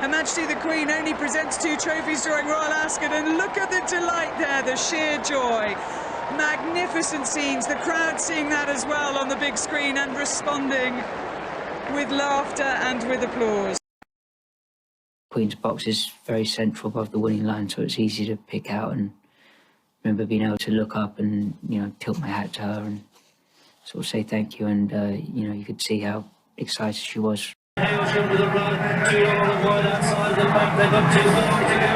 Her Majesty the Queen only presents 2 trophies during Royal Ascot, and look at the delight there, the sheer joy. Magnificent scenes, the crowd seeing that as well on the big screen and responding with laughter and with applause. Queen's box is very central above the winning line, so it's easy to pick out, and remember being able to look up and, you know, tilt my hat to her and sort of say thank you, and you know, you could see how excited she was. Hamilton with a run, 2 on the wide outside of the back, they've got 2 more to go.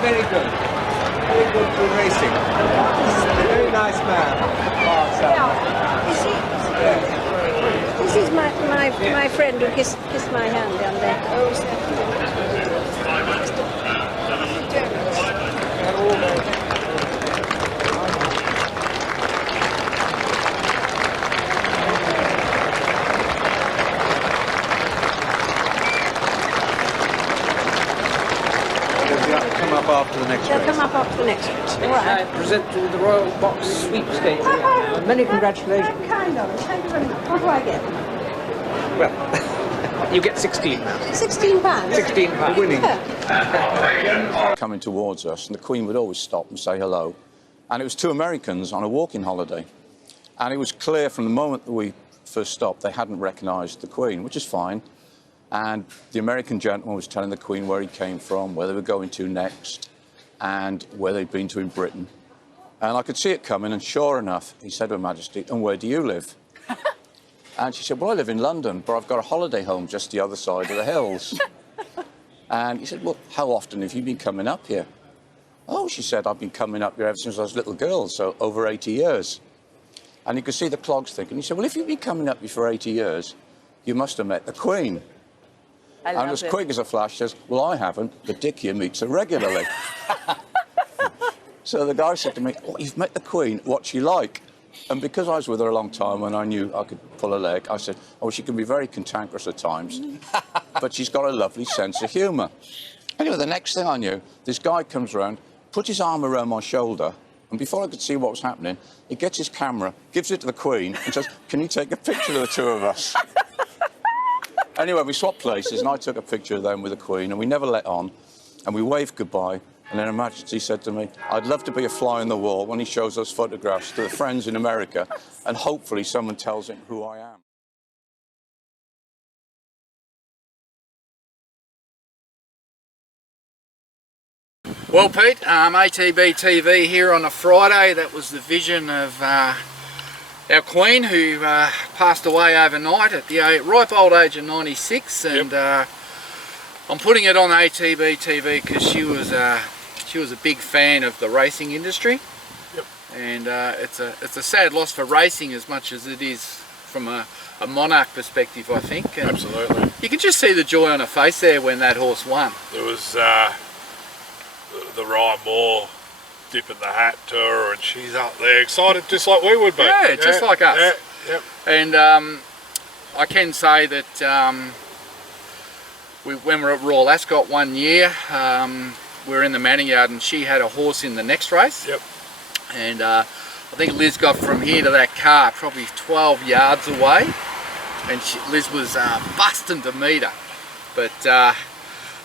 Very good. Very good for racing. Very nice man. This is my friend who kissed my hand down there. After the next They'll race. come up after the next race. All right. Present to the Royal Box Sweepstakes. Many congratulations. Kind of. Thank you very much. What do I get? Well, you get £16. £16. £16. Winning. Coming towards us, and the Queen would always stop and say hello. And it was 2 Americans on a walking holiday. And it was clear from the moment that we first stopped, they hadn't recognised the Queen, which is fine. And the American gentleman was telling the Queen where he came from, where they were going to next, and where they'd been to in Britain. And I could see it coming, and sure enough, he said to Her Majesty, "And where do you live?" And she said, "Well, I live in London, but I've got a holiday home just the other side of the hills." And he said, "Well, how often have you been coming up here?" "Oh," she said, "I've been coming up here ever since I was a little girl, so over 80 years. And you could see the clogs thinking. He said, "Well, if you've been coming up here for 80 years, you must have met the Queen." And as quick as a flash says, "Well, I haven't, but Dick here meets her regularly." So the guy said to me, "Oh, you've met the Queen, what's she like?" And because I was with her a long time and I knew I could pull a leg, I said, "Oh, she can be very cantankerous at times, but she's got a lovely sense of humour." Anyway, the next thing I knew, this guy comes around, put his arm around my shoulder, and before I could see what was happening, he gets his camera, gives it to the Queen, and says, "Can you take a picture of the 2 of us?" Anyway, we swapped places, and I took a picture of them with the Queen, and we never let on, and we waved goodbye, and then Her Majesty said to me, "I'd love to be a fly on the wall when he shows those photographs to the friends in America, and hopefully someone tells him who I am." Well, Pete, ATB TV here on a Friday. That was the vision of our Queen, who passed away overnight at the ripe old age of 96, and I'm putting it on ATB TV because she was a big fan of the racing industry. Yep. And it's a sad loss for racing as much as it is from a monarch perspective, I think. And absolutely. You can just see the joy on her face there when that horse won. There was the Ryan Moore dipping the hat to her, and she's up there excited just like we would be. Yeah, just like us. Yeah, yep. And I can say that when we were at Royal Ascot one year, we were in the Manning Yard and she had a horse in the next race. Yep. And I think Liz got from here to that car probably 12 yards away, and Liz was busting to meet her. But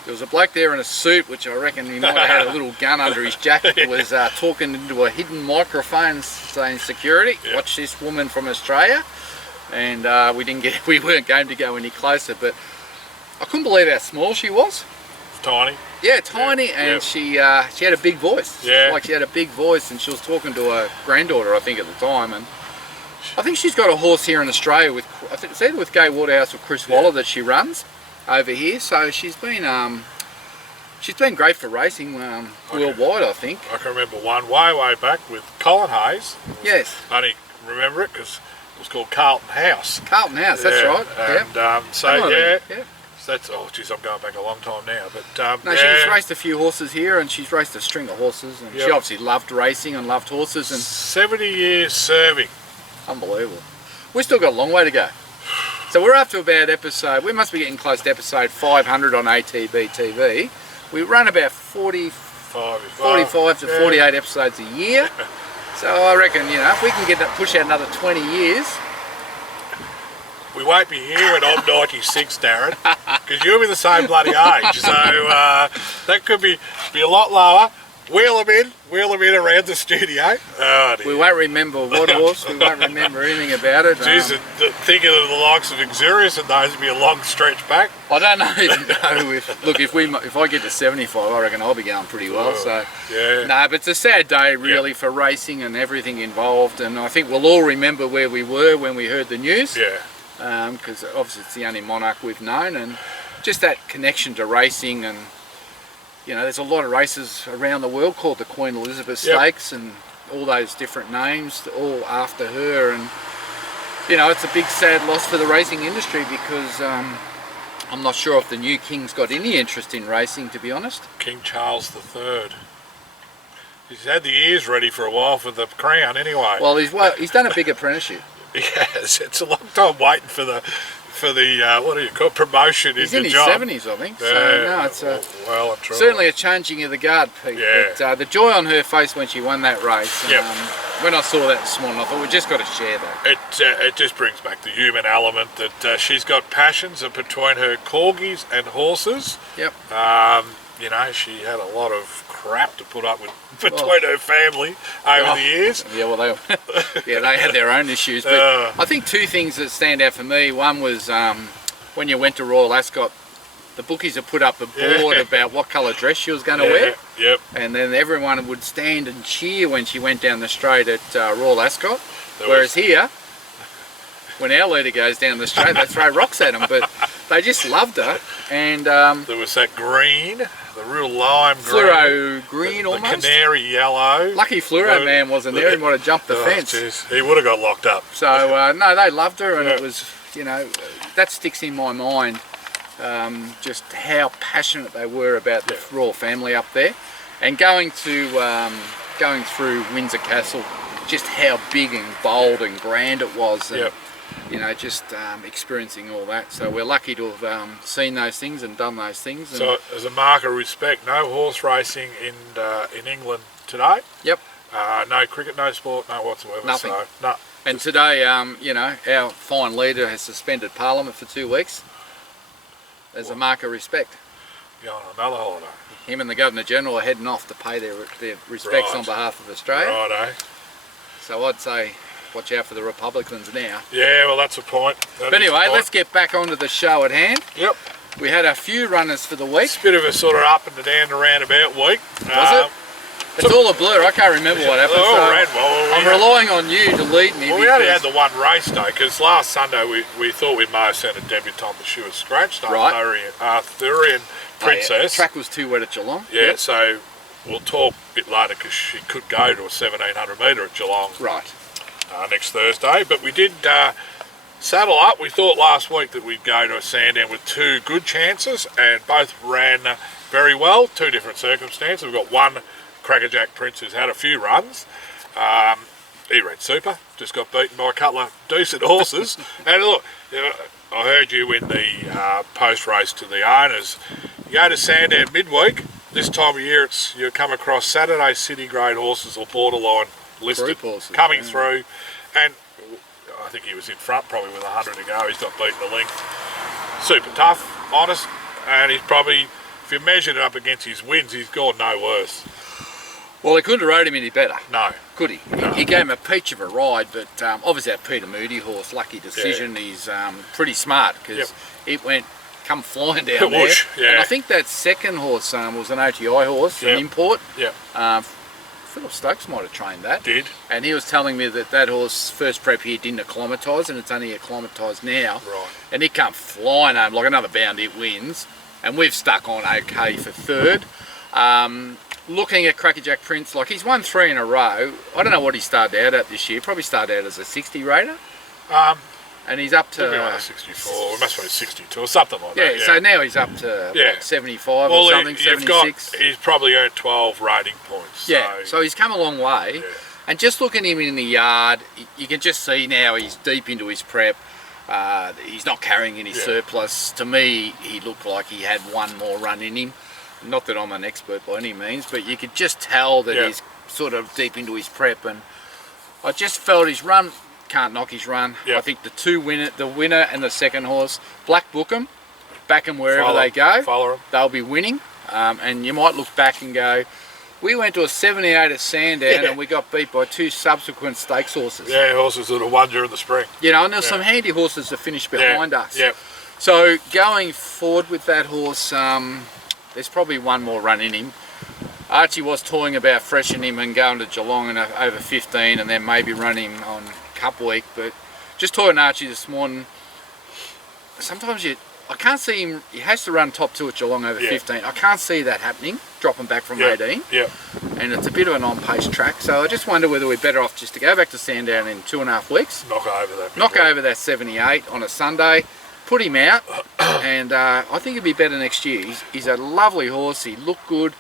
there was a bloke there in a suit, which I reckon he might have had a little gun under his jacket, was talking into a hidden microphone saying, "Security, yep. Watch this woman from Australia." And we weren't going to go any closer, but I couldn't believe how small she was. Tiny. Yeah, tiny, yep. And Yep. she had a big voice. Yeah. Like she had a big voice, and she was talking to her granddaughter, I think, at the time. And I think she's got a horse here in Australia with, I think it's either with Gay Waterhouse or Chris Waller that she runs over here. So she's been great for racing worldwide, I think. I can remember one way back with Colin Hayes. Yes. I only remember it because it was called Carlton House. Carlton House, that's right. And yeah. so That's, oh geez, I'm going back a long time now. But No, yeah. she's raced a few horses here, and she's raced a string of horses, and she obviously loved racing and loved horses. And 70 years serving. Unbelievable. We've still got a long way to go. So we're up to about episode, we must be getting close to episode 500 on ATB TV. We run about 45 to 48 episodes a year. So I reckon, you know, if we can get that, push out another 20 years. We won't be here when I'm 96, Darren, because you'll be the same bloody age. So that could be a lot lower. Wheel them in around the studio. Oh, we won't remember what it was. We won't remember anything about it. Jeez, thinking of the likes of Exurius and those would be a long stretch back. I don't even know if I get to 75, I reckon I'll be going pretty well. So yeah. No, but it's a sad day really for racing and everything involved. And I think we'll all remember where we were when we heard the news. Yeah. Because obviously it's the only monarch we've known, and just that connection to racing. And you know, there's a lot of races around the world called the Queen Elizabeth Stakes, and all those different names, all after her. And you know, it's a big sad loss for the racing industry, because I'm not sure if the new king's got any interest in racing, to be honest. King Charles III. He's had the ears ready for a while for the crown anyway. Well, he's done a big apprenticeship. Yes, it's a long time waiting for the what do you call it, promotion He's in in the his job. 70s, I think. Yeah, So no, it's well and truly. certainly a changing of the guard, Pete. Yeah. But the joy on her face when she won that race. And, when I saw that this morning, I thought we just got to share that. It just brings back the human element that she's got passions between her corgis and horses. Yep. You know, she had a lot of crap to put up with between her family over the years. Yeah, well, they had their own issues. But I think two things that stand out for me. One was when you went to Royal Ascot, the bookies had put up a board about what colour dress she was going to wear. Yep. And then everyone would stand and cheer when she went down the straight at Royal Ascot. Whereas here, when our leader goes down the straight, they throw rocks at them. But they just loved her. And there was that green, the real lime fluoro green almost. The canary yellow. Lucky Fluoro Man wasn't there. He might have jumped the fence. Geez. He would have got locked up. So no, they loved her, and it was, you know, that sticks in my mind. Just how passionate they were about the royal family up there, and going through Windsor Castle, just how big and bold and grand it was. And, you know, just experiencing all that. So we're lucky to have seen those things and done those things. And so as a mark of respect, no horse racing in England today. Yep. No cricket, no sport, no whatsoever. Nothing. So, no. And today, you know, our fine leader has suspended Parliament for 2 weeks as a mark of respect. Go on another holiday. Him and the Governor General are heading off to pay their respects on behalf of Australia. Righto. So I'd say watch out for the Republicans now. Yeah, well, that's a point. But anyway, let's get back onto the show at hand. Yep. We had a few runners for the week. It's a bit of a sort of up and down and roundabout week. Was it? It's all a blur. I can't remember what happened. I'm relying on you to lead me. Well, we only had the one race day, because last Sunday we thought we may have sent a debutante that she was scratched, Arthurian Princess. The track was too wet at Geelong. Yeah, so we'll talk a bit later, because she could go to a 1700 metre at Geelong next Thursday. But we did saddle up. We thought last week that we'd go to a Sandown with 2 good chances, and both ran very well. 2 different circumstances. We've got one Crackerjack Prince who's had a few runs. He ran super, just got beaten by a couple of decent horses. And look, I heard you in the post race to the owners. You go to Sandown midweek, this time of year you come across Saturday City grade horses or borderline listed coming through, and I think he was in front probably with 100 to go. He's got beaten the length. Super tough, honest, and he's probably, if you measured it up against his wins, he's gone no worse. Well, they couldn't have rode him any better. No. Could he? No. He gave him a peach of a ride, but obviously that Peter Moody horse, lucky decision. He's pretty smart, because it went come flying down there. Whoosh, and I think that second horse was an OTI horse, an import. Philip Stokes might have trained that. Did. And he was telling me that horse first prep here didn't acclimatise, and it's only acclimatised now. Right. And it come flying home like another bound. It wins, and we've stuck on okay for third. Looking at Crackerjack Prince, like he's won 3 in a row. I don't know what he started out at this year. Probably started out as a 60 rater. And he's up Could be to... like 64, we must be 62 or something like that. Yeah, so now he's up to what, 75 well, or something, 76. He's probably earned 12 rating points. Yeah, so he's come a long way. Yeah. And just looking at him in the yard, you can just see now he's deep into his prep. He's not carrying any surplus. To me, he looked like he had one more run in him. Not that I'm an expert by any means, but you could just tell that he's sort of deep into his prep. And I just felt his run, can't knock his run. I think the winner and the second horse, Black Bookham, back them wherever they go. Follow them. They'll be winning. And you might look back and go, we went to a 78 at Sandown and we got beat by 2 subsequent stakes horses. Yeah, horses that have won during the spring. You know, and there's some handy horses that finished behind us. Yeah. So going forward with that horse, there's probably one more run in him. Archie was toying about freshening him and going to Geelong and over 15 and then maybe running him on Cup Week, but just toying Archie this morning. Sometimes I can't see him, he has to run top 2 at Geelong over 15. I can't see that happening, dropping back from 18. Yeah. And it's a bit of an on-pace track, so I just wonder whether we're better off just to go back to Sandown in 2.5 weeks. Knock over that 78 on a Sunday, put him out, and I think he'll be better next year. He's a lovely horse, he looked good.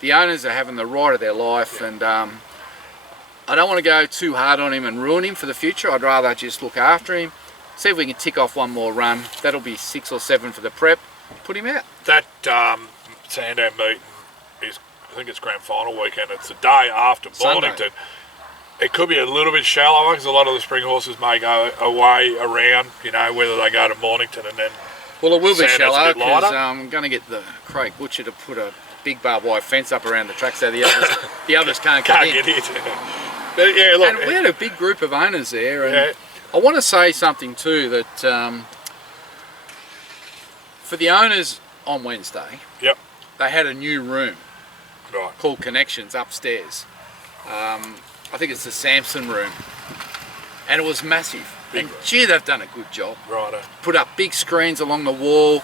The owners are having the ride of their life, and I don't want to go too hard on him and ruin him for the future. I'd rather just look after him. See if we can tick off one more run. That'll be 6 or 7 for the prep. Put him out. That Sandown meeting is, I think it's grand final weekend. It's the day after Mornington. It could be a little bit shallower because a lot of the spring horses may go away around, you know, whether they go to Mornington and then... Well, it will be shallow because I'm going to get the Craig Butcher to put a big barbed wire fence up around the track so the others can't get in. But yeah, look, and we had a big group of owners there, and I want to say something too, that for the owners on Wednesday, they had a new room called Connections upstairs. I think it's the Samson room, and it was massive. And gee, they've done a good job. Put up big screens along the wall.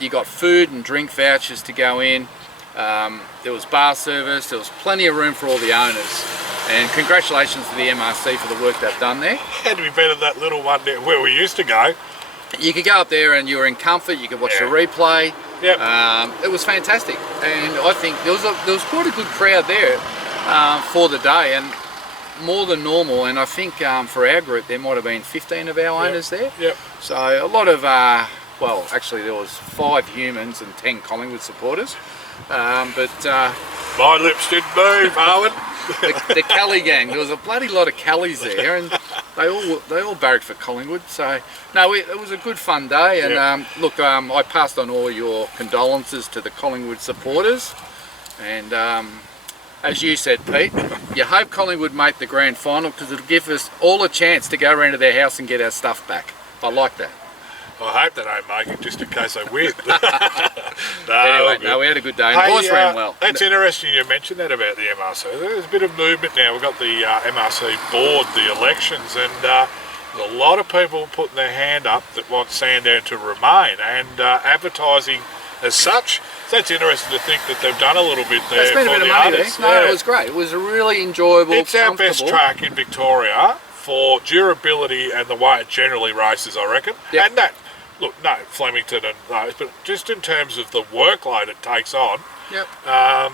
You got food and drink vouchers to go in. There was bar service. There was plenty of room for all the owners. And congratulations to the MRC for the work they've done there. Had to be better than that little one there where we used to go. You could go up there and you were in comfort. You could watch the replay. It was fantastic, and I think there was quite a good crowd there for the day, and more than normal. And I think for our group there might have been 15 of our owners there. So a lot of well, actually there was 5 humans and 10 Collingwood supporters. My lips didn't move, Owen. The Kelly gang, there was a bloody lot of Kellys there, and they all barracked for Collingwood. So no, it was a good fun day, and look, I passed on all your condolences to the Collingwood supporters, and as you said, Pete, you hope Collingwood make the grand final because it'll give us all a chance to go around to their house and get our stuff back. I like that. I hope they don't make it just in case they win. Anyway, no, we had a good day. And the horse ran well. That's interesting you mentioned that about the MRC. There's a bit of movement now. We've got the MRC board, the elections, and a lot of people putting their hand up that want Sandown to remain, and advertising as such. So that's interesting to think that they've done a little bit there for the artists. No, it was great. It was a really enjoyable, It's our best track in Victoria for durability and the way it generally races, I reckon. And that, look, no, Flemington and those, but just in terms of the workload it takes on, I'd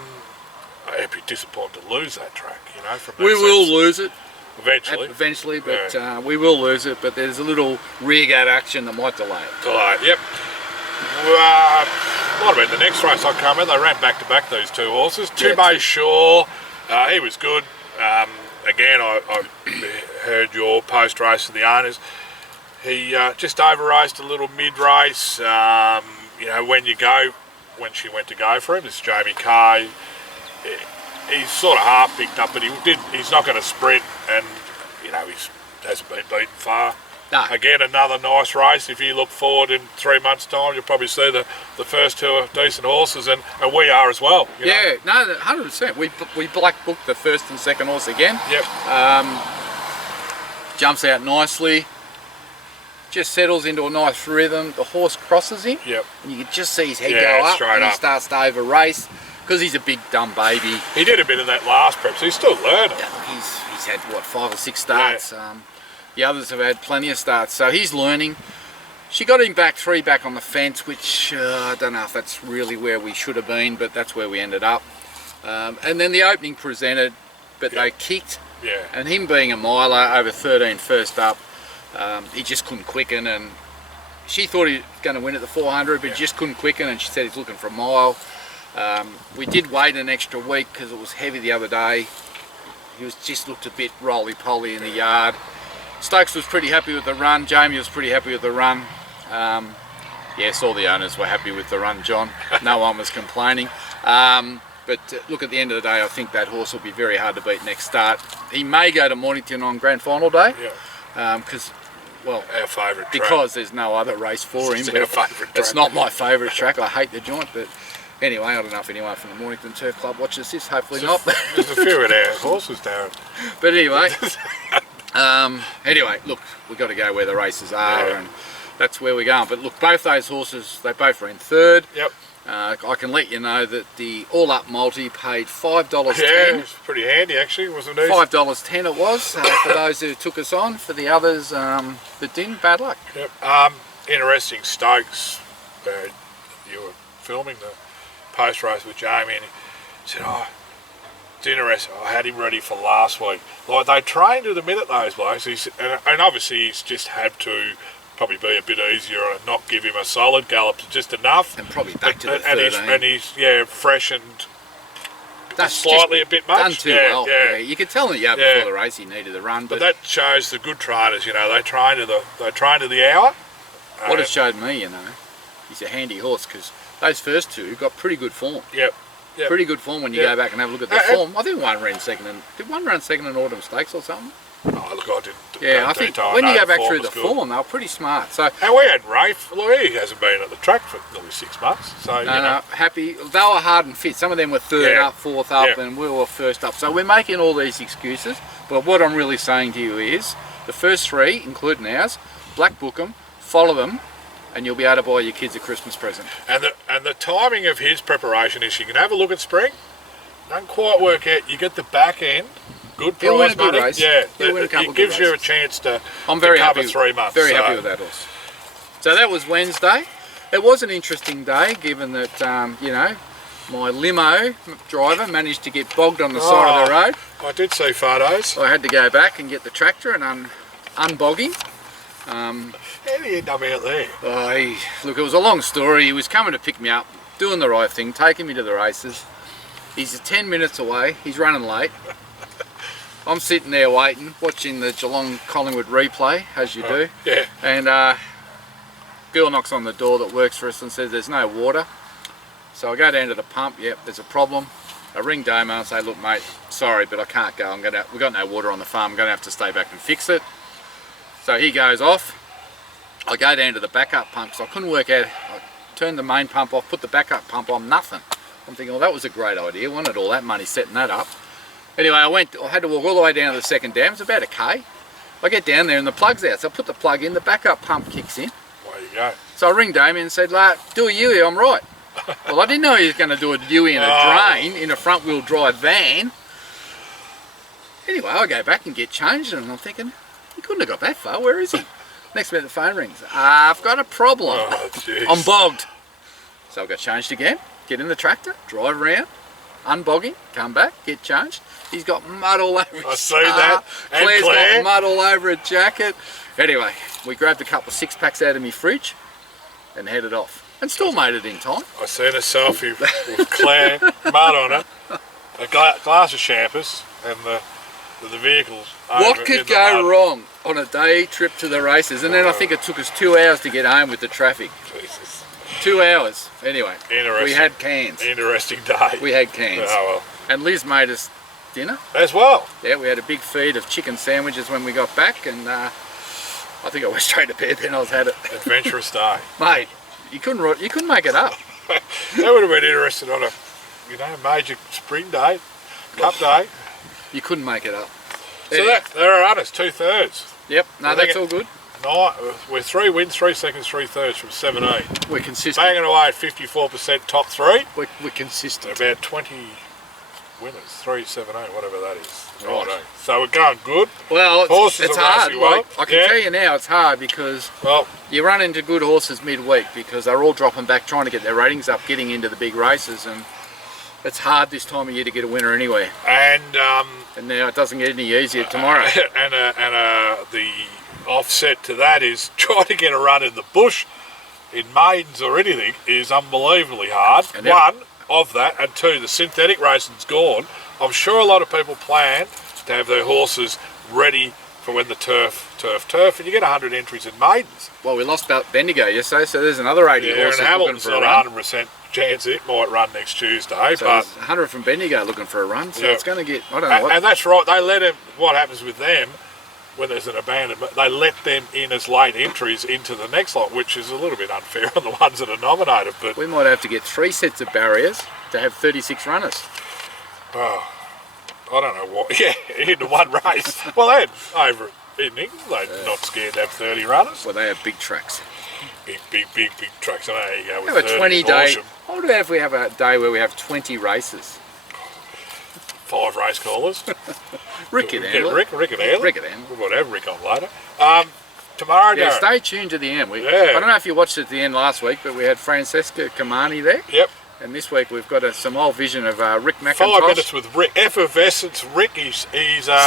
be disappointed to lose that track, you know. From that we will lose it. Eventually, but we will lose it, but there's a little rear-guard action that might delay it. Yep. What about the next race I come in? They ran back-to-back, these 2 horses. Two-Bay Shaw, he was good. Again, I heard your post-race of the owners. He just over-raced a little mid-race. You know, when she went to go for him, this is Jamie Kay. He's sort of half picked up, but he's not going to sprint, and you know he hasn't been beaten far. No. Again, another nice race. If you look forward in 3 months' time, you'll probably see the first 2 are decent horses, and we are as well. You know? No, 100%. We black booked the first and second horse again. Jumps out nicely. Just settles into a nice rhythm. The horse crosses him. And you can just see his head go up, and he starts to over race. Because he's a big dumb baby. He did a bit of that last prep, so he's still learning. He's had what, 5 or 6 starts. The others have had plenty of starts, so he's learning. She got him back 3 back on the fence, which I don't know if that's really where we should have been, but that's where we ended up. And then the opening presented, but they kicked. Yeah. And him being a miler over 13 first up, he just couldn't quicken, and she thought he was going to win at the 400, but he just couldn't quicken, and she said he's looking for a mile. We did wait an extra week because it was heavy the other day. He just looked a bit roly-poly in the yard. Stokes was pretty happy with the run. Jamie was pretty happy with the run. Yes, all the owners were happy with the run, John. No one was complaining. But look, at the end of the day, I think that horse will be very hard to beat next start. He may go to Mornington on grand final day. Because, well, our favourite track. Because there's no other race for him. It's our favourite track. It's not my favourite track. I hate the joint, but anyway, I don't know if anyone from the Mornington Turf Club watches this. Hopefully not. There's a few of our horses, Darren. But anyway, look, we've got to go where the races are, and that's where we're going. But look, both those horses, they both ran third. Yep. I can let you know that the all-up multi paid $5.10. Yeah, it was pretty handy actually, wasn't it? $5.10 it was for those who took us on. For the others that didn't, bad luck. Yep. Interesting, Stokes. You were filming the post-race with Jamie, and he said, "Oh, it's interesting. I had him ready for last week. Like they trained to the minute, those blokes. He said, and obviously he's just had to." Probably be a bit easier and not give him a solid gallop, just enough. And probably back to the 13. And he's freshened that's slightly a bit much. Done too well. Yeah. You could tell him before the race he needed the run. But that shows the good trainers, they train to the hour. What it showed me, he's a handy horse because those first two got pretty good form. Yep. Pretty good form when you go back and have a look at the form. I think one ran second in Autumn Stakes or something. Oh, look, I didn't. Yeah, I think when you go back through the form, they were pretty smart. So, and we had Rafe. Look, he hasn't been at the track for nearly 6 months. So no, happy. They were hard and fit. Some of them were third up, fourth up, and we were first up. So we're making all these excuses. But what I'm really saying to you is, the first 3, including ours, black book them, follow them, and you'll be able to buy your kids a Christmas present. And the timing of his preparation is, you can have a look at spring. Don't quite work out. You get the back end. Good prize money. Race. Yeah, it gives you a chance to very cover happy, 3 months. Very happy with that horse. So that was Wednesday. It was an interesting day, given that my limo driver managed to get bogged on the side of the road. I did see photos. I had to go back and get the tractor and unbog him. How did he end up out there? Look, it was a long story. He was coming to pick me up, doing the right thing, taking me to the races. He's 10 minutes away. He's running late. I'm sitting there waiting, watching the Geelong Collingwood replay, as you do. Yeah. And girl knocks on the door that works for us and says there's no water. So I go down to the pump. Yep, there's a problem. I ring Damo and say, look, mate, sorry, but I can't go. We've got no water on the farm. I'm going to have to stay back and fix it. So he goes off. I go down to the backup pump because I couldn't work out. I turned the main pump off, put the backup pump on, nothing. I'm thinking, well, that was a great idea. Wanted all that money setting that up. Anyway, I had to walk all the way down to the second dam. It's about a K. I get down there and the plug's out. So I put the plug in, the backup pump kicks in. There you go. So I ring Damien and said, do a U-E, I'm right. Well, I didn't know he was going to do a U-E in a drain in a front-wheel drive van. Anyway, I go back and get changed and I'm thinking, he couldn't have got that far. Where is he? Next minute the phone rings. I've got a problem. I'm bogged. So I got changed again, get in the tractor, drive around, unbogging, come back, get changed. He's got mud all over his I see that. And Claire's Claire. got mud all over her jacket. Anyway, we grabbed a couple of 6-packs out of my fridge and headed off. And still made it in time. I seen a selfie with Claire, mud on it, a glass of champers, and the vehicles. What could go wrong on a day trip to the races? And then I think it took us 2 hours to get home with the traffic. Jesus. 2 hours. Anyway, we had cans. Interesting day. We had cans. Oh well. And Liz made us dinner. As well. Yeah, we had a big feed of chicken sandwiches when we got back, and I think I went straight to bed then. I had it. Adventurous day. Mate, you couldn't make it up. That would have been interesting on a major spring day, cup day. You couldn't make it up. So there are others, 2/3. Yep, no, that's all good. We're 3 wins, 3 seconds, 3/3 from 17. We're consistent. Banging away at 54% top 3. We're consistent. About 20 winners, 3-17, whatever that is. Right. So we're going good. Well, Horses it's are hard. racing well. I can tell you now, it's hard because you run into good horses midweek because they're all dropping back, trying to get their ratings up, getting into the big races, and it's hard this time of year to get a winner anywhere. And now it doesn't get any easier tomorrow. And the offset to that is trying to get a run in the bush in maidens or anything is unbelievably hard. And one of that, and two, the synthetic racing's gone. I'm sure a lot of people plan to have their horses ready for when the turf, and you get 100 entries in maidens. Well, we lost Bendigo yesterday, so there's another 80 horses and Hamilton's looking for not a run. 100% chance it might run next Tuesday. So but 100 from Bendigo looking for a run, so it's going to get, I don't know what. And that's right, they let him, what happens with them, when there's an abandonment, they let them in as late entries into the next lot, which is a little bit unfair on the ones that are nominated. But we might have to get 3 sets of barriers to have 36 runners. Oh, I don't know what. Yeah, into one race. Well, they had over in England, they're not scared to have 30 runners. Well, they have big tracks. Big tracks. I know how you go with Have a 30. 20 day. Awesome. What if we have a day where we have 20 races? 5 race callers. Rick can handle it. Rick can handle it. Rick can handle it. We might have Rick on later. Tomorrow, yeah, Darren. stay tuned to the end. I Yeah. don't know if you watched it at the end last week, but we had Francesca Kamani there. Yep. And this week we've got some old vision of Rick McIntosh. 5 minutes with Rick. Effervescence. Rick, he's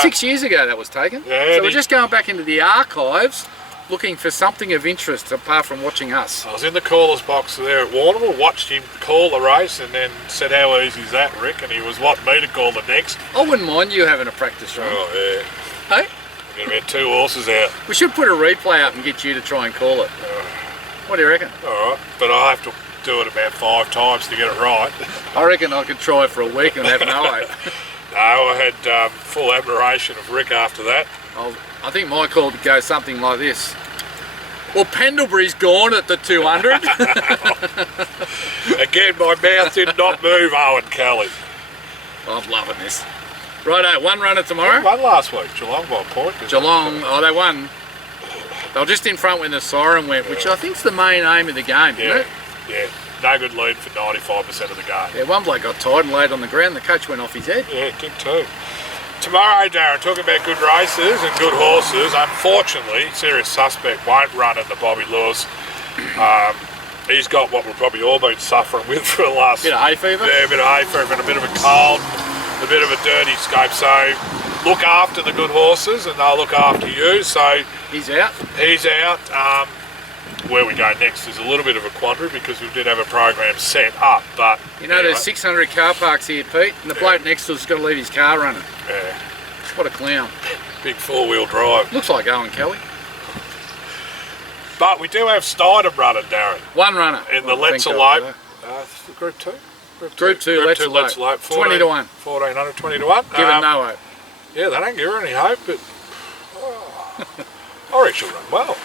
6 years ago that was taken. Yeah, so we're just going back into the archives looking for something of interest apart from watching us. I was in the caller's box there at Warrnambool, watched him call the race and then said, how easy is that, Rick? And he was wanting me to call the next. I wouldn't mind you having a practice run. Oh, yeah. Hey? We're going to have 2 horses out. We should put a replay up and get you to try and call it. What do you reckon? All right, but I'll have to do it about 5 times to get it right. I reckon I could try it for a week and have no hope. No, I had full admiration of Rick after that. I think my call would go something like this. Well, Pendlebury's gone at the 200. Again, my mouth did not move, Owen Kelly. I'm loving this. Righto, 1 runner tomorrow. They won last week, Geelong by a point. Geelong, they won. They were just in front when the siren went, which I think's the main aim of the game, isn't it? Yeah, no good lead for 95% of the game. Yeah, one bloke got tired and laid on the ground. The coach went off his head. Yeah, it did too. Tomorrow, Darren, talking about good races and good horses. Unfortunately, Serious Suspect won't run in the Bobby Lewis. He's got what we've probably all been suffering with for the last... Bit of hay fever? Yeah, a bit of hay fever and a bit of a cold, a bit of a dirty scope. So look after the good horses and they'll look after you. So he's out. He's out. Where we go next is a little bit of a quandary because we did have a program set up, but you know, there's 600 car parks here, Pete, and the bloke next to us has got to leave his car running. Yeah. What a clown. Big 4-wheel drive. Looks like Owen Kelly. But we do have Steinem running, Darren. 1 runner. In the Let's Elope. Group 2? Group 2, Let's Elope. 20 to 1. 1400, 20 to 1. Give it no hope. Yeah, they don't give her any hope, but I reckon she'll run well.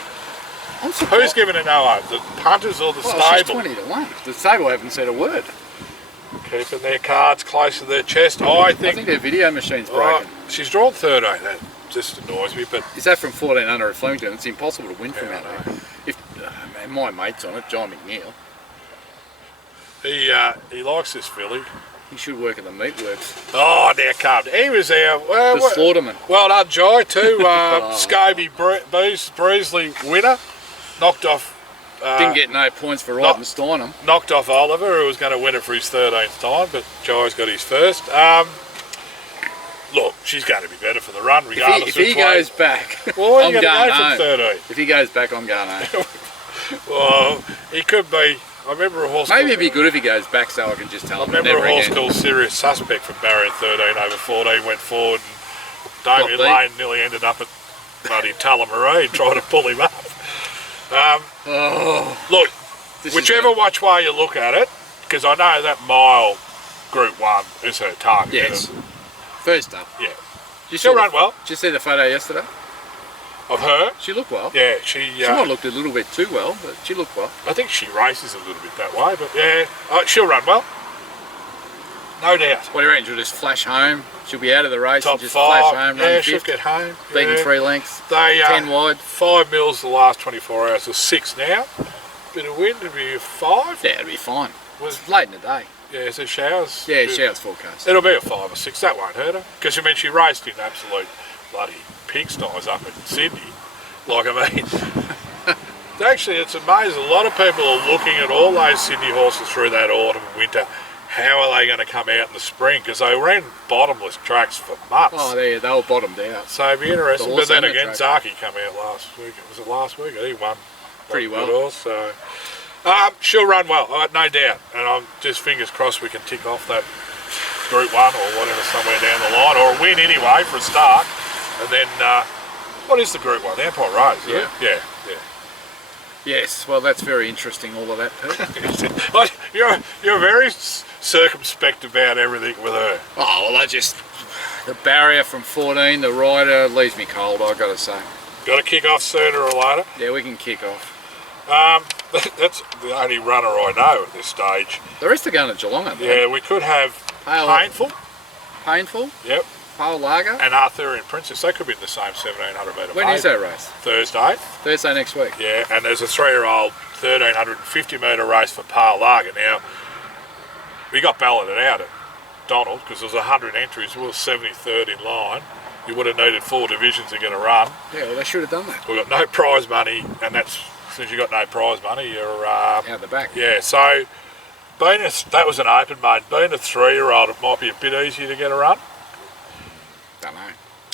Who's giving her no hope? The punters or the stable? She's 20 to 1. The stable haven't said a word. Keeping their cards close to their chest. I think their video machine's broken. She's drawn 13. That just annoys me. But is that from 1400 at Flemington? It's impossible to win from out there. If my mate's on it, John McNeil. He likes this filly. He should work at the meatworks. Oh, now come. He was there. The Slaughterman. Well done, Jai, too. Scobie Breesley winner. Knocked off... didn't get no points for riding Steinem. Knocked off Oliver, who was going to win it for his 13th time, but Jai's got his first. Look, she's going to be better for the run, regardless if he goes back, well, I'm going home. From 13? If he goes back, I'm going home. Well, he could be... I remember a horse... Maybe it'd be good if he goes back so I can just tell him. I remember a horse called Serious Suspect from barrier 13 over 14, went forward and Damien Lane nearly ended up at bloody Tullamarine trying to pull him up. Look, whichever which way you look at it, because I know that mile Group 1 is her target. Yes. First up. Yeah. She'll run well. Did you see the photo yesterday? Of her? She looked well. Yeah, she might have looked a little bit too well, but she looked well. I think she races a little bit that way, but yeah, she'll run well. No doubt. What do you reckon? She'll just flash home? She'll be out of the race Top and just 5. flash home, run she'll fifth, get home. beaten 3 lengths, they, 10 wide. 5 mils the last 24 hours, or 6 now. Bit of wind, it'll be 5. Yeah, it'll be fine. It's late in the day. Yeah, is there showers? Yeah, showers forecast. It'll be a 5 or 6. That won't hurt her. Because I mean, she raced in absolute bloody pigsties up in Sydney. Like I mean, actually, it's amazing. A lot of people are looking at all those Sydney horses through that autumn and winter. How are they going to come out in the spring? Because they ran bottomless tracks for months. Oh, they were bottomed out. So it'd be interesting. But then again, track. Zaki came out last week. Was it last week? He won pretty well. Horse, so she'll run well, no doubt. And I'm just fingers crossed we can tick off that Group 1 or whatever somewhere down the line, or a win anyway for a start. And then, what is the Group 1? The Empire Rose, is it? Yeah. Yes, well, that's very interesting, all of that, Pete. You're very circumspect about everything with her. Oh, well, the barrier from 14, the rider, leaves me cold, I've got to say. Got to kick off sooner or later? Yeah, we can kick off. That's the only runner I know at this stage. The rest are going to Geelong, aren't they? Yeah, we could have Painful. Painful? Yep. Pale Lager. And Arthurian Princess. They could be in the same 1700 metre. When is that race? Thursday. Thursday next week. Yeah, and there's a 3-year-old 1350 metre race for Pale Lager. Now, we got balloted out at Donald because there was 100 entries. We were 73rd in line. You would have needed 4 divisions to get a run. Yeah, well, they should have done that. We got no prize money, and that's as soon as you got no prize money, you're out the back. Yeah, so that was an open, mate. Being a 3-year-old, it might be a bit easier to get a run. Don't know.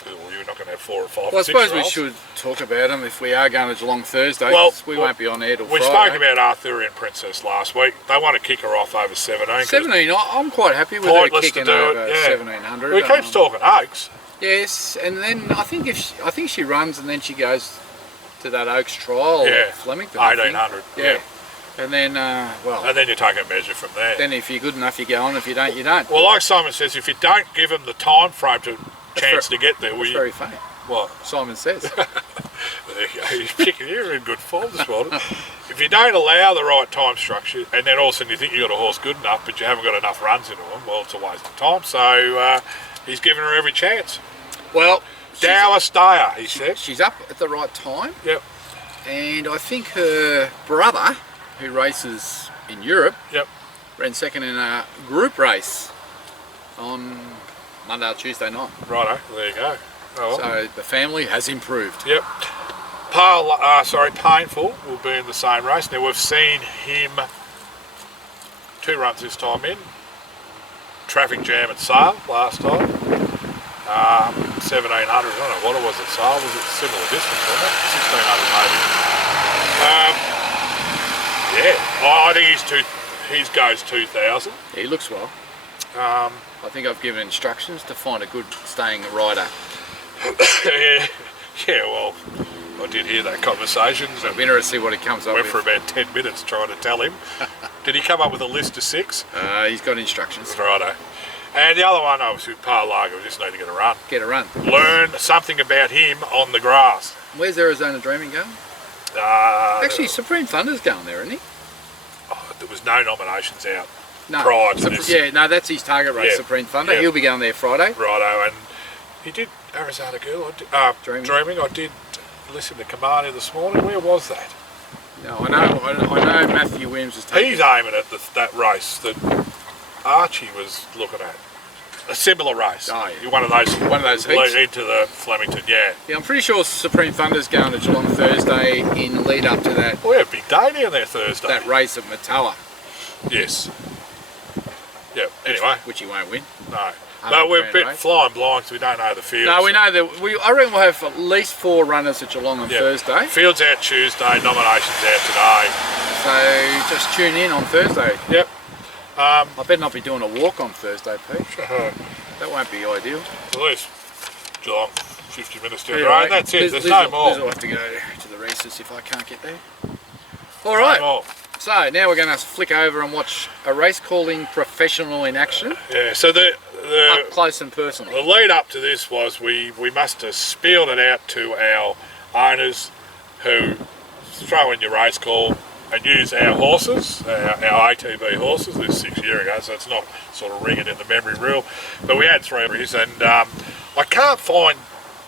Well, you're not going to have 4 or 5 Well, I suppose we 6-year-olds. should talk about them if we are going to Geelong Thursday. Well, we won't be on air till we Friday. spoke about Arthurian Princess last week. They want to kick her off over 17. 17, I'm quite happy with her Pointless to kicking do it, over yeah. 1700. We keep talking Oaks. Yes, and then I think she runs and then she goes to that Oaks trial at Flemington. 1800. Yeah. And then, well... And then you take a measure from there. Then if you're good enough, you go on. If you don't, you don't. Well, like Simon says, if you don't give them the time frame to chance to get there... That's very funny. What? Simon says. There you go. You're in good form this morning. If you don't allow the right time structure, and then all of a sudden you think you've got a horse good enough, but you haven't got enough runs into him, well, it's a waste of time. So he's given her every chance. Well... Dower Stayer, he said. She's up at the right time. Yep. And I think her brother, who races in Europe, yep, ran second in a group race on Monday or Tuesday night. Righto, there you go. Oh, well. So the family has improved. Yep. Painful will be in the same race. Now we've seen him 2 runs this time in. Traffic jam at Sale last time. 1700, I don't know what it was at Sale. Was it similar distance, wasn't it? 1600 maybe. Yeah. I think his goes 2000. Yeah, he looks well. I think I've given instructions to find a good staying rider. yeah, well, I did hear that conversation. So it'll be interesting to see what he comes up Went with. for about 10 minutes trying to tell him. Did he come up with a list of 6? He's got instructions. Righto. And the other one, obviously, Pale Lager, we just need to get a run. Get a run. Learn something about him on the grass. Where's Arizona Dreaming going? Actually, Supreme Thunder's going there, isn't he? Oh, there was no nominations out No. prior to this. Yeah, no, that's his target race, Yeah. Supreme Thunder. Yeah. He'll be going there Friday. Righto, and he did Arizona Girl. Dreaming. I did listen to Kamani this morning. Where was that? No, I know Matthew Williams is taking. He's aiming at that race that Archie was looking at. A similar race. Oh, yeah. One of those heats. into the Flemington, yeah. Yeah, I'm pretty sure Supreme Thunder's going to Geelong Thursday in lead up to that. Oh yeah, big day down there Thursday. That race at Matawa. Yes. Yep. Anyway. Which he won't win. No. But we're a bit flying blind because we don't know the fields. No, we know that. I reckon we'll have at least 4 runners at Geelong on Thursday. Fields out Tuesday, nominations out today. So just tune in on Thursday. Yep. I better not be doing a walk on Thursday, Pete. That won't be ideal. At least Geelong, 50 minutes down the Anyway, road. That's it. There's no more. Liz will have to go to the races if I can't get there. All right. No more. So now we're going to flick over and watch a race calling professional in action. Yeah. So the up close and personal. The lead up to this was we must have spilled it out to our owners who throw in your race call and use our horses, our ATB horses. This was 6 years ago, so it's not sort of ringing in the memory reel. But we had 3 entries, and I can't find.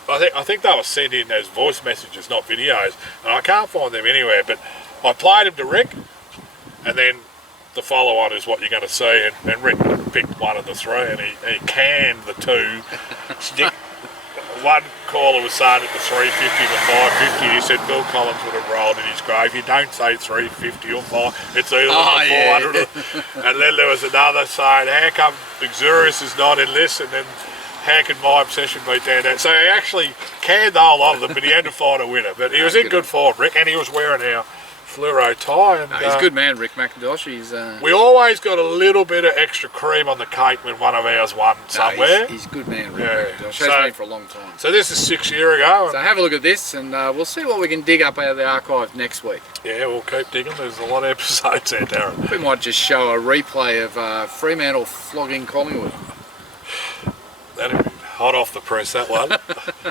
I think they were sent in as voice messages, not videos, and I can't find them anywhere. But I played them to Rick, and then the follow-on is what you're going to see, and Rick picked one of the three, and he canned the two. One caller was saying it to 350 to 550. He said Bill Collins would have rolled in his grave. You don't say 350 or 5. It's either 400. And then there was another saying, how come Exurius is not in this? And then how can My Obsession beat down? So he actually canned the whole lot of them, but he had to find a winner. But he was in good form, Rick, and he was wearing our fluoro tie. And, he's a good man, Rick McIntosh. He's we always got a little bit of extra cream on the cake when one of ours won somewhere. He's a good man, Rick McIntosh. Has been for a long time. So this is 6 years ago. So have a look at this, and we'll see what we can dig up out of the archive next week. Yeah, we'll keep digging. There's a lot of episodes there, Darren. We might just show a replay of Fremantle flogging Collingwood. That'd be hot off the press, that one.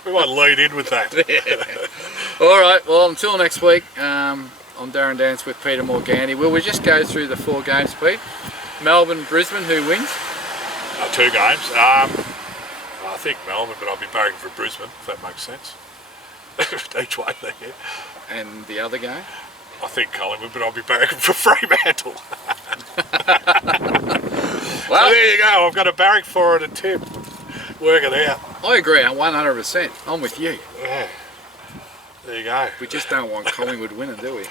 We might lead in with that. All right, well, until next week, I'm Darren Dance with Peter Morgandi. Will we just go through the 4 games, Pete? Melbourne, Brisbane, who wins? 2 games. I think Melbourne, but I'll be barracking for Brisbane, if that makes sense. Each way there, yeah. And the other game? I think Collingwood, but I'll be barracking for Fremantle. Well, so there you go. I've got a barrack for it and tip. Work it out. I agree, 100%. I'm with you. Yeah. There you go. We just don't want Collingwood winning, do we?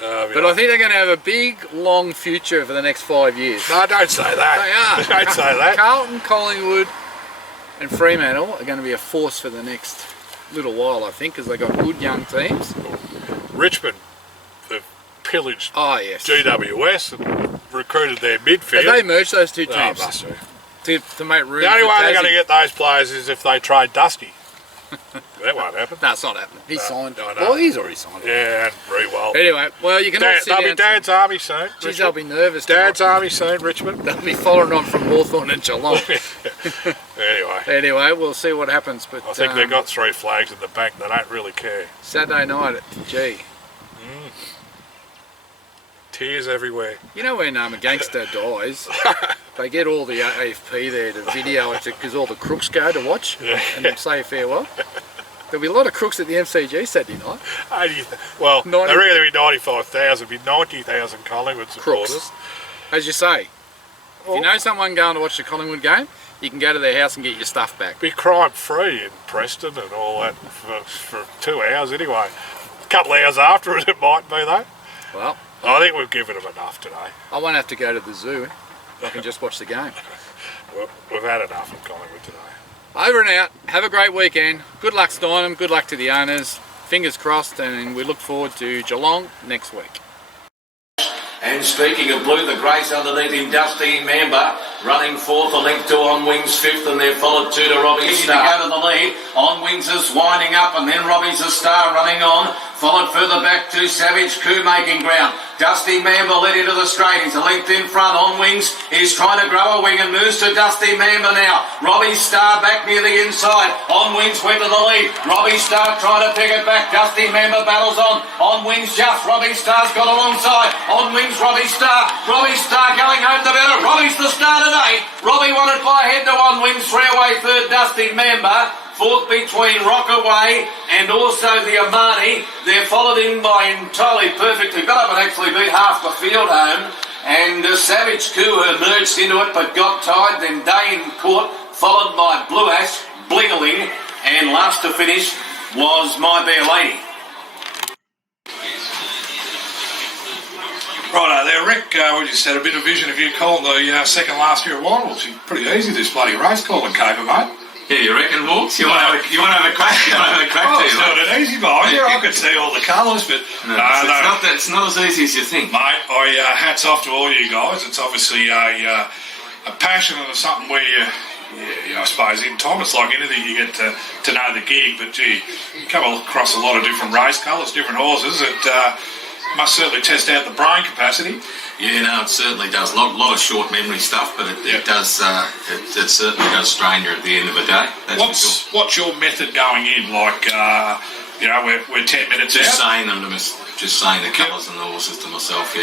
But I think they're going to have a big, long future for the next 5 years. No, don't say that. They are. Don't say that. Carlton, Collingwood and Fremantle are going to be a force for the next little while, I think, because they've got good young teams. Richmond have pillaged yes. GWS and recruited their midfield. Have they merged those two teams? Oh, must do. To make room. The only for way they're Tassie. going to get those players is if they trade Dusty. That won't happen. No, it's not happening. He's signed. I know. Well, he's already signed. Yeah, and Rewald. Anyway, well, you can all sit They'll down. be Dad's Army soon. Geez, I'll be nervous. Dad's Army soon, Richmond. They'll be following on from Hawthorn and Geelong. Anyway, we'll see what happens. But I think they've got 3 flags in the bank. They don't really care. Saturday night at G. Tears everywhere. You know when a gangster dies, they get all the AFP there to video it because all the crooks go to watch and say farewell. There'll be a lot of crooks at the MCG Saturday night. Well, there really be 95,000, be 90,000 Collingwood supporters. Crooks. As you say, if you know someone going to watch the Collingwood game, you can go to their house and get your stuff back. Be crime free in Preston and all that for 2 hours anyway. A couple of hours after it might be though. Well, I think we've given them enough today. I won't have to go to the zoo. I can just watch the game. We've had enough of Collingwood today. Over and out. Have a great weekend. Good luck, Steinem. Good luck to the owners. Fingers crossed, and we look forward to Geelong next week. And speaking of blue, the Grace underneath him, Dusty Mamba running 4th, a length to On Wings 5th, and they're followed 2 to Robbie Star. To go to the lead. On Wings is winding up, and then Robbie's a Star running on. Followed further back to Savage Coup making ground. Dusty Mamba led into the straight. He's a length in front. On Wings is trying to grow a wing and moves to Dusty Mamba now. Robbie Star back near the inside. On Wings went to the lead. Robbie Star trying to pick it back. Dusty Mamba battles on. On Wings just. Robbie Star's got alongside. On Wings Robbie Star. Robbie Star going home the better. Robbie's the star today. Robbie wanted by head to On Wings. 3 away third Dusty Mamba. 4th between Rockaway and also the Amani. They're followed in by Entirely Perfectly got up and actually beat half the field home. And Savage Coup emerged into it but got tied. Then Day in Court, followed by Blue Ash, Blingaling, and last to finish was My Bear Lady. Righto there, Rick. We just had a bit of vision of you calling the second last year at Lionel. It's pretty easy, this bloody race calling caper, mate. Yeah, you reckon, Hawks? You want to have a crack? You want to have a crack? It's not an easy behind you. I could see all the colours, but it's not as easy as you think, mate. Hats off to all you guys. It's obviously a passion and something where I suppose in time it's like anything, you get to know the gig, but gee, you come across a lot of different race colours, different horses. It must certainly test out the brain capacity. Yeah, no, it certainly does. A lot of short memory stuff, but it does. It certainly does strain you at the end of the day. What's your method going in? Like, we're 10 minutes just out. Just saying the colours and the horses to myself. From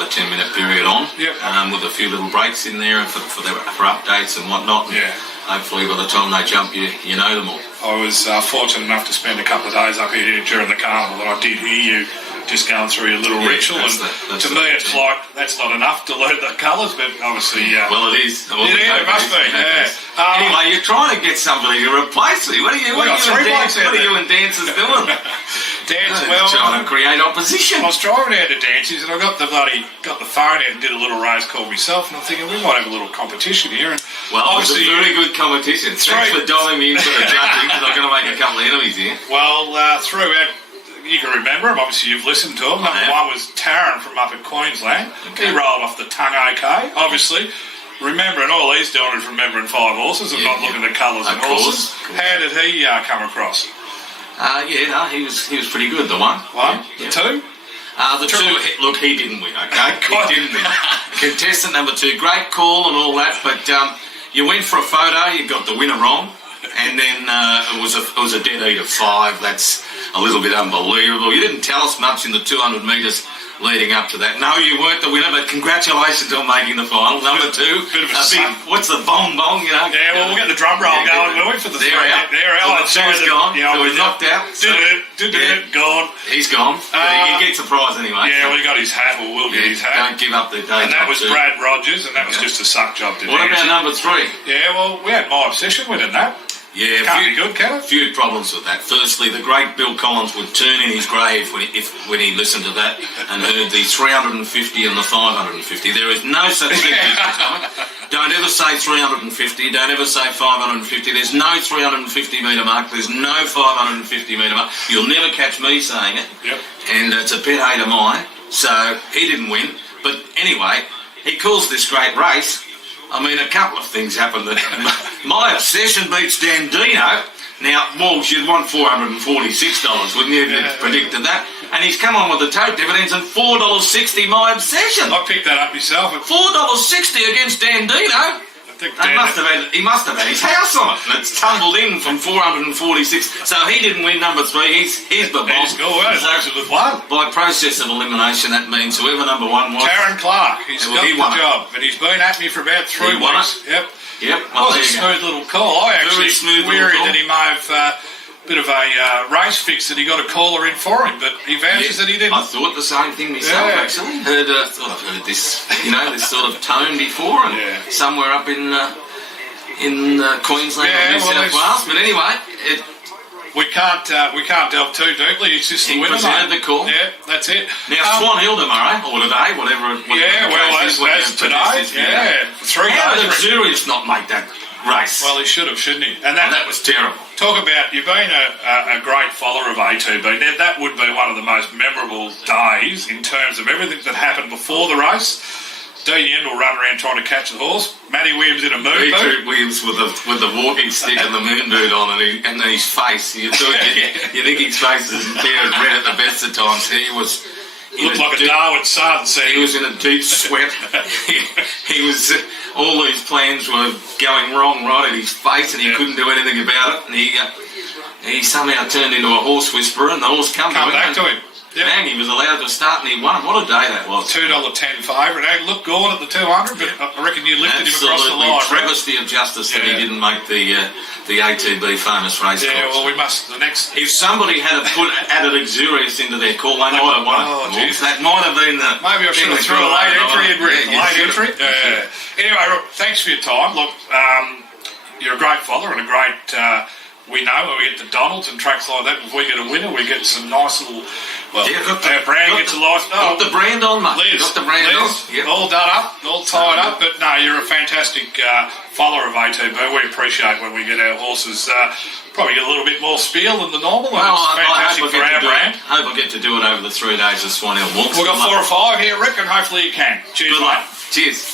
the 10-minute period on. With a few little breaks in there and for updates and whatnot. And hopefully, by the time they jump, you know them all. I was fortunate enough to spend a couple of days up here during the carnival, and I did hear you just going through your little ritual. And to me, it's like that's not enough to learn the colours, but obviously, well, it is. Well, it must be. Yeah. Anyway, you're trying to get somebody to replace me. What are you and dancers doing? Trying to create opposition. I was driving out to dances and I got the phone out and did a little race call myself, and I'm thinking we might have a little competition here. And well, obviously, very good competition. Thanks for dialing me into the judging, because I'm going to make a couple of enemies here. Well, throughout, you can remember them. Obviously, you've listened to them. Number one was Taryn from up in Queensland. Okay. He rolled off the tongue okay, obviously. Remembering all he's doing is remembering 5 horses and not looking at colours and horses. How did he come across? He was pretty good, the one. The two? The two, look, he didn't win, okay? He didn't win. Contestant number 2, great call and all that, but you went for a photo, you got the winner wrong, and then it was a dead heat of 5. That's a little bit unbelievable. You didn't tell us much in the 200 metres leading up to that. No, you weren't the winner, but congratulations on making the final. Number 2, what's the bong, you know? Yeah, well, we'll get the drum roll going, will we, for the There we are. The 2's gone. Yeah, we're knocked out. Gone. He's gone. He gets a prize anyway. Yeah, well, he got his hat, or will get his hat. Don't give up the day. And that was Brad Rogers, and that was just a suck job to do. What about number 3? Yeah, well, we had My Obsession winning that. Yeah, can't be good, can it? Few problems with that. Firstly, the great Bill Collins would turn in his grave when he listened to that and heard the 350 and the 550. There is no such thing. Don't ever say 350. Don't ever say 550. There's no 350 metre mark. There's no 550 metre mark. You'll never catch me saying it. Yep. And it's a pet hate of mine. So he didn't win. But anyway, he calls this great race. I mean, a couple of things happened. My Obsession beats Dandino. Now, Walsh, you'd want $446, wouldn't you, if you predicted that? And he's come on with the tote dividends and $4.60 My Obsession. I picked that up myself. $4.60 against Dandino. He must have had his house on it, and it's tumbled in from 446. So he didn't win number 3. He's the boss. By process of elimination, that means whoever number 1 was. Karen Clark. He's got the job, and he's been at me for about 3 weeks. Yep. Well, it was a smooth little call. I actually worried that he may have bit of a race fix that he got a caller in for him, but he vouches that he didn't. I thought the same thing myself, actually. Thought I've heard this, this sort of tone before, and somewhere up in Queensland or New South Wales. But anyway, we can't delve too deeply. It's just the winner, mate. The call. Yeah, that's it. Now, Swan Hill tomorrow, or today, whatever as today. Yeah, 3 days. How did Zurius not make that race? Well, he should have, shouldn't he? And that was terrible. Talk about, you've been a great follower of ATB. Now, that would be one of the most memorable days in terms of everything that happened before the race. Dean Yendall run around trying to catch the horse. Matty Williams in a moon boot. Williams with the walking stick and the moon boot on, and his face. You think his face is there and red at the best of times. He was... Looked like a Darwin sun. He was in a deep sweat. he was... all these plans were going wrong right at his face, and he couldn't do anything about it. And he somehow turned into a horse whisperer, and the horse come back to him. Yep. Man, he was allowed to start, and he won. What a day that was. $2.10 favourite. He looked good at the 200, but I reckon you lifted him across the line. Travesty of justice that he didn't make the ATB famous race course. Yeah, well, we must. The next. If somebody had added Exurius into their call, they might have won it. That might have been the. Maybe I should have threw a late entry in, Rick. Late entry. Anyway, thanks for your time. Look, you're a great follower and a great. We know when we get to Donald's and tracks like that, if we get a winner, we get some nice little. Well, our brand gets a life. Got the brand on, mate. Liz, got the brand on. Yep. All done up, all tied up. But no, you're a fantastic follower of ATB. We appreciate when we get our horses. Probably get a little bit more spiel than the normal. Well, it's fantastic for our brand. I hope I get to do it over the 3 days of Swan Hill Walks. We've got 4 or 5 here, Rick, and hopefully you can. Cheers, Good luck. Cheers.